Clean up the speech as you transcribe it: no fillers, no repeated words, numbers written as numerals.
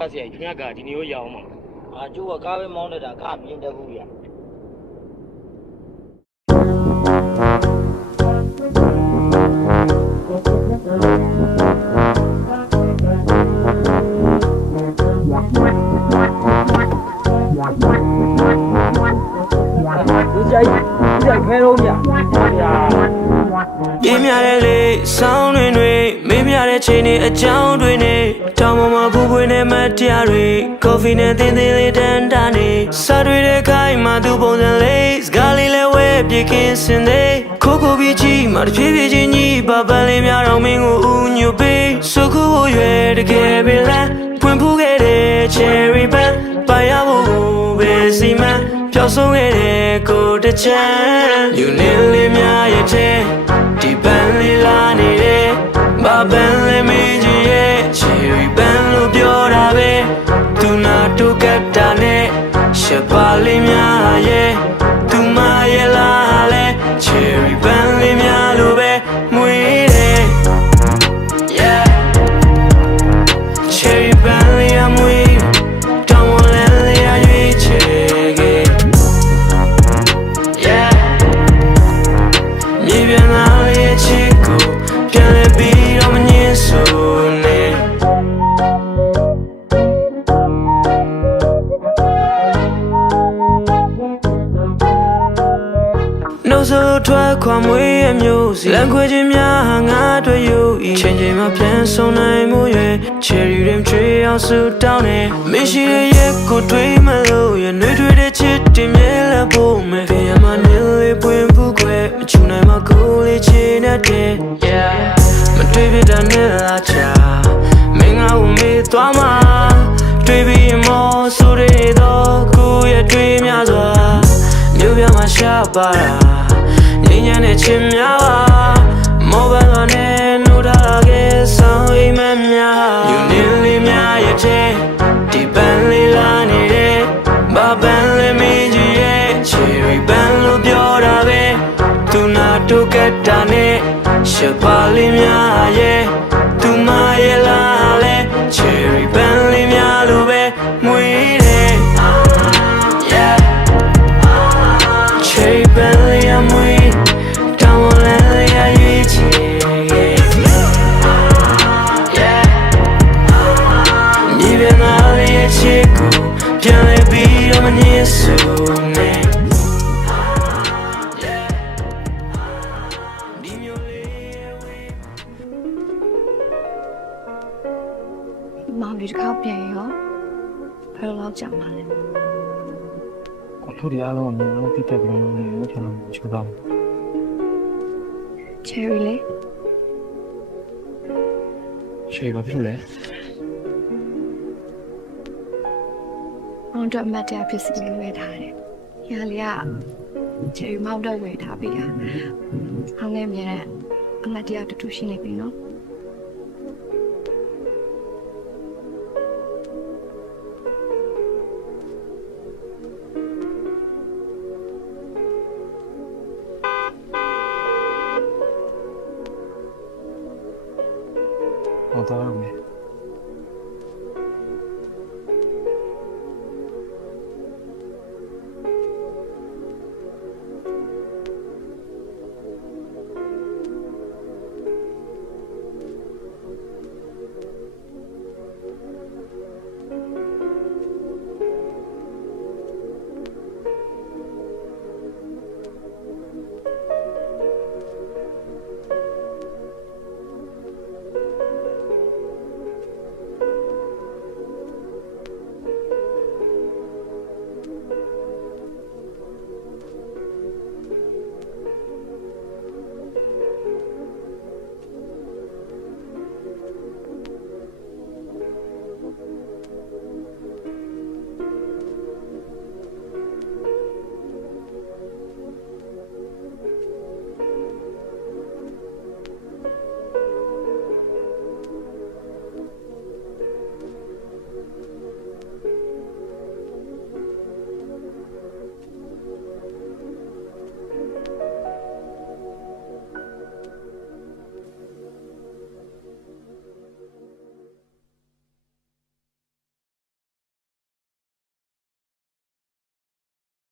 ပတ်စရိုက်ခင်ဗျာကဒီနေကိုရအောင်ပါကျိုးကကားပဲမောင်းနေတာကမြင်တတ်ဘူးဗျာဒီကြိုက်ခဲတော့ဗျာပြင်းများတဲ့လေဆောင်းတွေမင်းများတဲ့ချိန်တွေအကြောင်းတွေနဲ့တောင်ပေါ်မှာဖူးပွေးနဲ့မတရားတွေကော်ဖီနဲ့သင်းသင်းလေးတန်းတာနေစားတွေတဲ့ခိုင်းမှသူပုံစံလေးစကားလေးလဲဝဲပြေကင်းစင်သေးခိုးပြီးချီမှတစ်ဖြည်းဖြည်းချင်းကြီးပပန်းလေးများတော့မင်းကိုဥညွတ်ပေးစုခုဖို့ရွယ်တကယ်ပဲလားဖွင့်ဖူးခဲ့တဲ့ cherry band ပါရဖို့ပဲစီမံပျောက်ဆုံးခဲ့တဲ့ကိုတချမ်းယူနေလေးများရဲ့တဲ့ဒီပန်းလေးလာနေတယ်ဘာပန်းလေးမင်းကြီးရဲ့ cherry band လို့ပြောတာပဲသူနာတို့ကတ်တာနဲ့ရှပ်ပါလေးများရဲ့သူမရဲ့လားလဲ cherry band လေးများလို့ပဲမွေးတယ် yeah cherry band လေးအမွေးတောင်းဝလဲလေးအရွေးချယ်ခဲ့မြေပြန်လာရဲ့ချစ်ကိုပြန်လဲပြီးတော့မငင်းဆိုနဲ့နှုတ်ဆိုထွက်ခွာမွေးရမျိုးစီလမ်းခွေချင်းများငါတွေ့ယူဤချိန်ချိန်မှာပြန်ဆုံးနိုင်မှုရဲ့ cherry dream ချွေအောင်ဆူတောင်းနေမရှိတဲ့ရက်ကိုတွေးမလို့ရနှွေးထွေးတဲ့ချစ်တင်မြဲလက်ဖို့မယ်ဖေးမနေလေးပွင့်ဘူးခွဲမချူနိုင်မှာကိုလေးချင်တဲ့ yeah မတွေးပြတဲ့နဲ့လားချာမင်းငါ့ကိုမေးသွားမှာတွေးပြီးမောဆိုရတော့ကိုရဲ့တွေးများစွာမြို့ပြမှာရှာပါတာငြိမ်းချမ်းတဲ့ချင်များပါမောဘန်နဲ့နိုးထားခဲ့ဆောင်အိမ်မများယူနေလေးများရဲ့တဲ့ဒီပန်းလေးလာနေတယ်ဘာပန်းလေးမင်းကြီးရဲ့ cherry band လို့ပြောတာပဲသူနာတို့ကတ်တာနဲ့ရှပ်ပါလေးများရဲ့သူမရဲ့လားလဲ cherry band လေးများလို့ပဲမွေးတယ် yeah cherry band လေးအမွေးတောင်းလဲလေးအရွေးချယ်ခဲ့မြေပြန်လာရဲ့ချစ်ကိုပြန်လဲပြီးတော့မငင်းဆိုနဲ့မောင်ဒီတစ်ခါပြန်ရောဘယ်လိုကြောက်မှာလဲကိုတို့ဒီအားလုံးအမြင်လုံးတိတက်ပြီးတော့နေလို့ကျွန်တော်ချိုးတော့ cherry လေ ရှေ့ဘာဖြစ်လဲ မောင်တို့မတ်တရားဖြစ်စီလို့ဝယ်ထားတယ်။ညာလေးက cherry မောင်တို့ဝယ်ထားပြီလား။ဟောင်းနေမြဲတဲ့အမတ်တရားတူတူရှိနေပြီနော်။好的，没。